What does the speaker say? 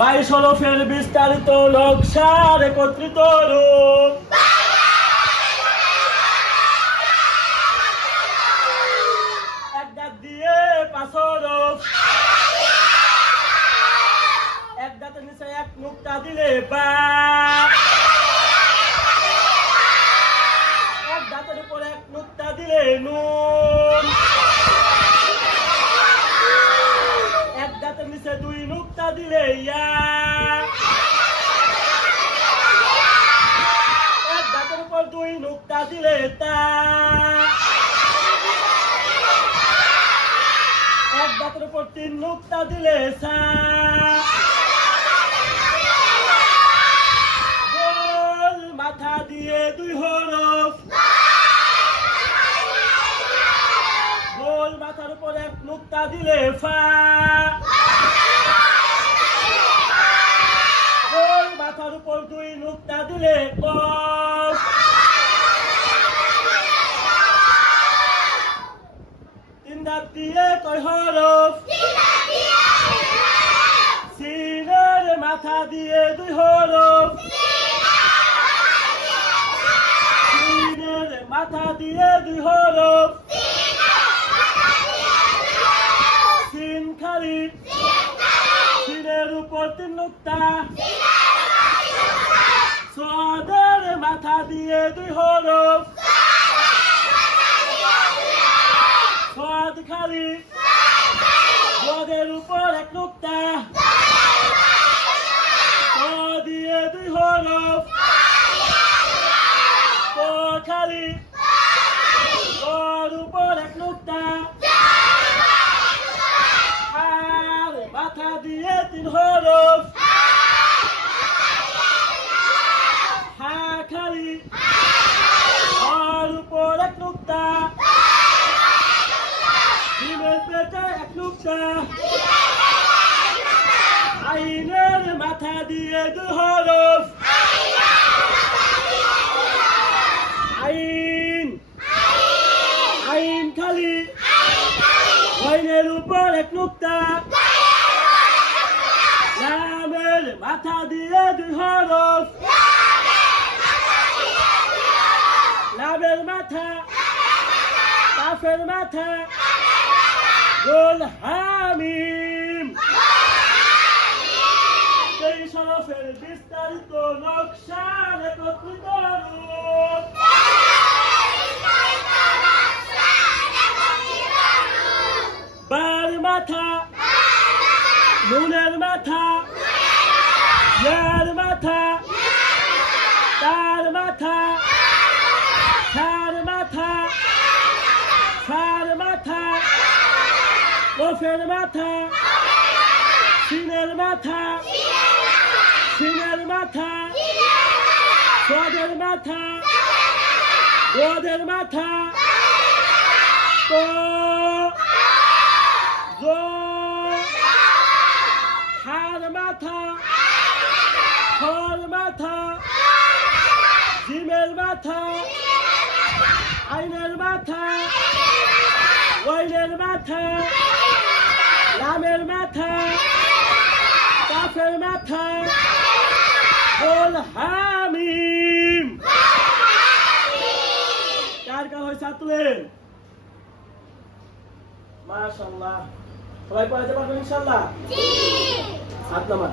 22 হরফের বিস্তারিত নকশার একত্রিত রূপ। এক দাঁত দিয়ে 5 হরফ, এক দাঁতের নিচে এক নুক্তা দিলে বা, এক দাঁতের উপর এক নুক্তা দিলে নুন, এক দাঁতের নিচে 2 নুক্তা দিলে ইয়া, এক দাঁতের উপর 2 নুক্তা দিলে তা, এক দাঁতের উপর 3 নুক্তা দিলে সা, গোল মাথা দিয়ে 2 হরফ, গোল মাথার উপর এক নুক্তা দিলে ফা, গোল মাথার উপর 2 নুক্তা দিলে কফ, তিন দাঁত দিয়ে কয় হরফ, সিনের মাথা দিয়ে 2 হরফ, সিনের মাথা দিয়ে 2 হরফ, সিন খালি, সিনের উপর 3 নুক্তা, সাদের মাথা দিয়ে 2 হরফ, সাদ খালি, সাদের উপর 1 নুক্তা, তা দিয়ে 2 হরফ, তা খালি, তার উপর 1 নুক্তা, আর মাথা দিয়ে 3 হরফ, হা খালি, আর উপর 1 নুক্তা, ডিমের পেটে 1 নুক্তা, আইনের মাথা দিয়ে 2 হরফ, আইন, আইন খালি, আইনের উপর 1 নুক্তা, লামের মাথা দিয়ে 2 হরফ, লামের মাথা, কাফের মাথা, গোল হামিম। 23 হরফের বিস্তারিত নকশার একত্রিত রূপ। বার মাথা, নুনের মাথা, ইয়ার মাথা, তার মাথা, সার মাথা, সার মাথা, কফের মাথা, সিনের মাথা, সিনের মাথা, সাদের মাথা, গোদের মাথা, তো হার মাথা, খর মাথা, জিমের মাথা, আইনের মাথা, ওয়াইনের মাথা, লামের মাথা, কাফের মাথা, গোল হামিম। কার কার হয়েছে তুলেন? মাশাআল্লাহ। সবাই পড়াতে পারবেন ইনশাআল্লাহ? জি। হাত নামান।